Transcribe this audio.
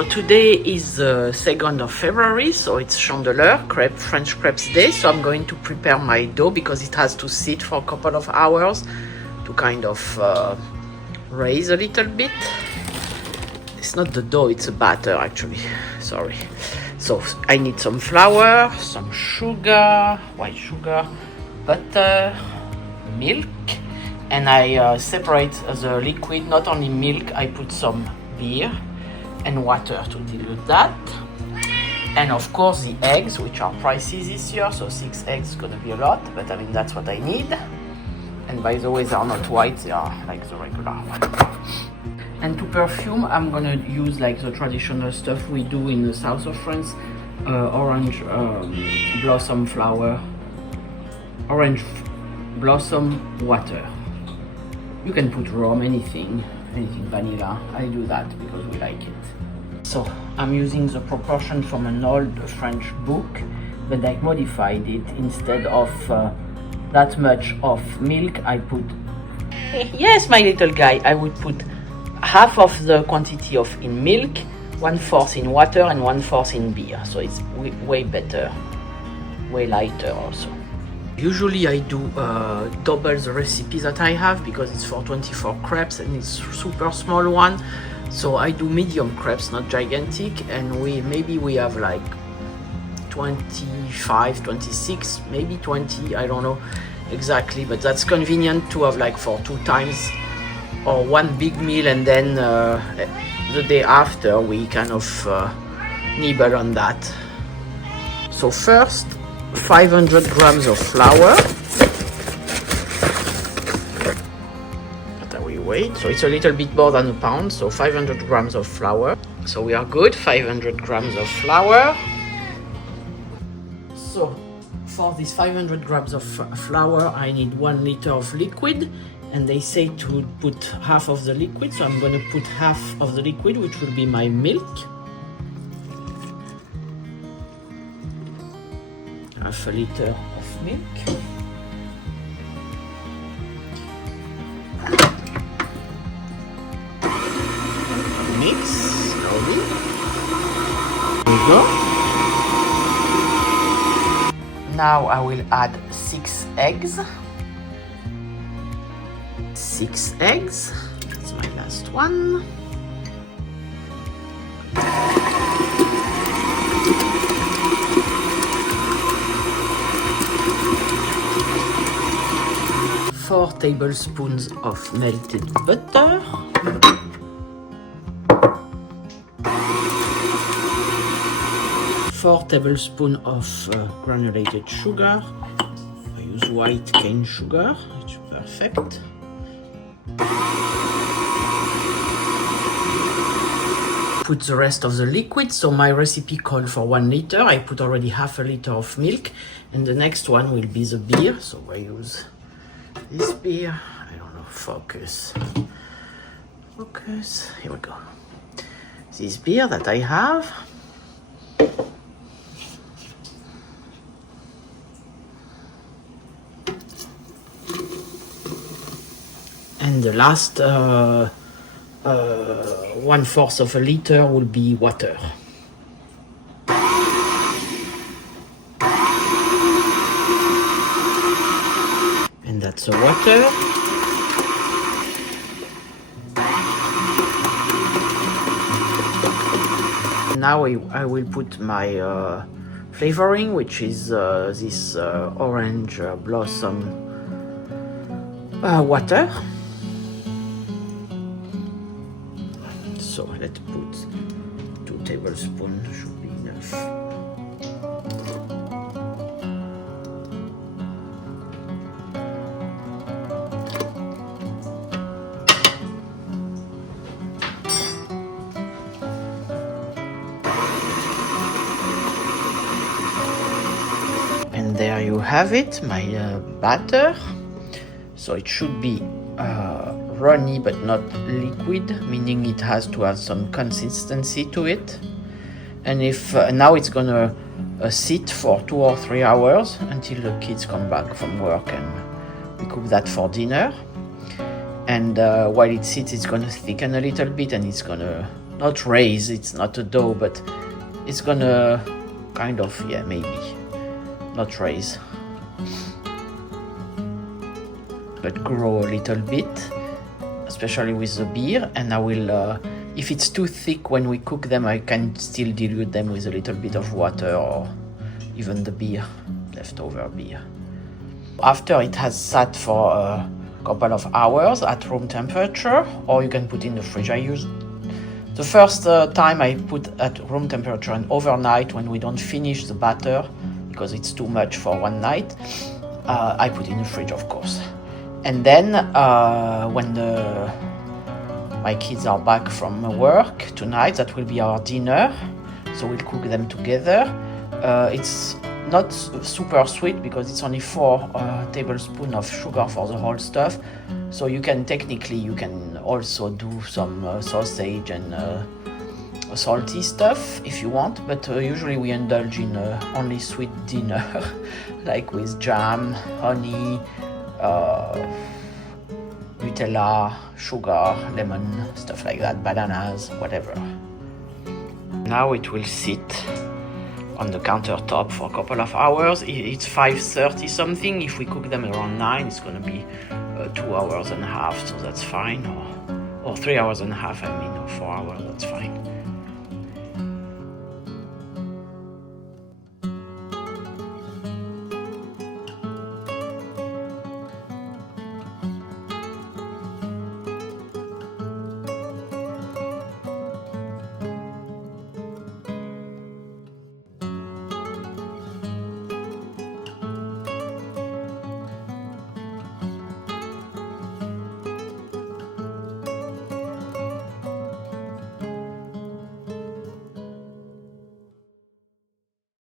So today is the 2nd of February, so it's Chandeleur, crepe, French crepes day. So I'm going to prepare my dough because it has to sit for a couple of hours to kind of raise a little bit. It's not the dough, it's a batter actually, sorry. So I need some flour, some sugar, white sugar, butter, milk, and I separate the liquid, not only milk, I put some beer and water to dilute that. And of course the eggs, which are pricey this year, so 6 eggs is gonna be a lot, but I mean that's what I need. And by the way, they are not white, they are like the regular one. And to perfume, I'm gonna use like the traditional stuff we do in the south of France, orange blossom flower, orange blossom water. You can put rum, anything vanilla. I do that because we like it. So I'm using the proportion from an old French book, but I modified it. Instead of that much of milk, I put, yes, my little guy, I would put half of the quantity of in milk, 1/4 in water, and 1/4 in beer. So it's way better, way lighter also. Usually I do double the recipe that I have because it's for 24 crepes and it's super small one. So I do medium crepes, not gigantic, and maybe we have like 25, 26, maybe 20, I don't know exactly, but that's convenient to have like for 2 times or one big meal, and then the day after we kind of nibble on that. So first, 500 grams of flour. But we wait. So it's a little bit more than a pound, so 500 grams of flour. So we are good, 500 grams of flour. So for this 500 grams of flour, I need 1 liter of liquid, and they say to put half of the liquid, so I'm going to put half of the liquid, which will be my milk. Half a liter of milk. Mix slowly. There we go. Now I will add 6 eggs. 6 eggs. That's my last one. Four tablespoons of melted butter. 4 tablespoons of granulated sugar. I use white cane sugar, it's perfect. Put the rest of the liquid. So my recipe called for 1 liter. I put already half a liter of milk, and the next one will be the beer. So I use this beer. I don't know, focus, here we go. This beer that I have. And the last 1/4 of a liter will be water. And that's the water. Now I will put my flavoring, which is this orange blossom water. So let's put 2 tablespoons, should be enough. And there you have it, my batter. So it should be runny but not liquid, meaning it has to have some consistency to it. And if now it's gonna sit for 2 or 3 hours until the kids come back from work, and we cook that for dinner. And while it sits, it's gonna thicken a little bit, and it's gonna not raise, it's not a dough, but it's gonna kind of, yeah, maybe not raise, but grow a little bit, especially with the beer. And I will, if it's too thick when we cook them, I can still dilute them with a little bit of water or even the beer, leftover beer. After it has sat for a couple of hours at room temperature, or you can put in the fridge. I use the first time I put at room temperature and overnight when we don't finish the batter because it's too much for one night. I put in the fridge, of course. And then when my kids are back from work tonight, that will be our dinner. So we'll cook them together. It's not super sweet because it's only 4 tablespoons of sugar for the whole stuff. So you can also do some sausage and salty stuff if you want. But usually we indulge in only sweet dinner, like with jam, honey, Nutella, sugar, lemon, stuff like that, bananas, whatever. Now it will sit on the countertop for a couple of hours. It's 5:30 something. If we cook them around 9, it's gonna be 2 hours and a half, so that's fine. Or 3 hours and a half, I mean, or 4 hours, that's fine.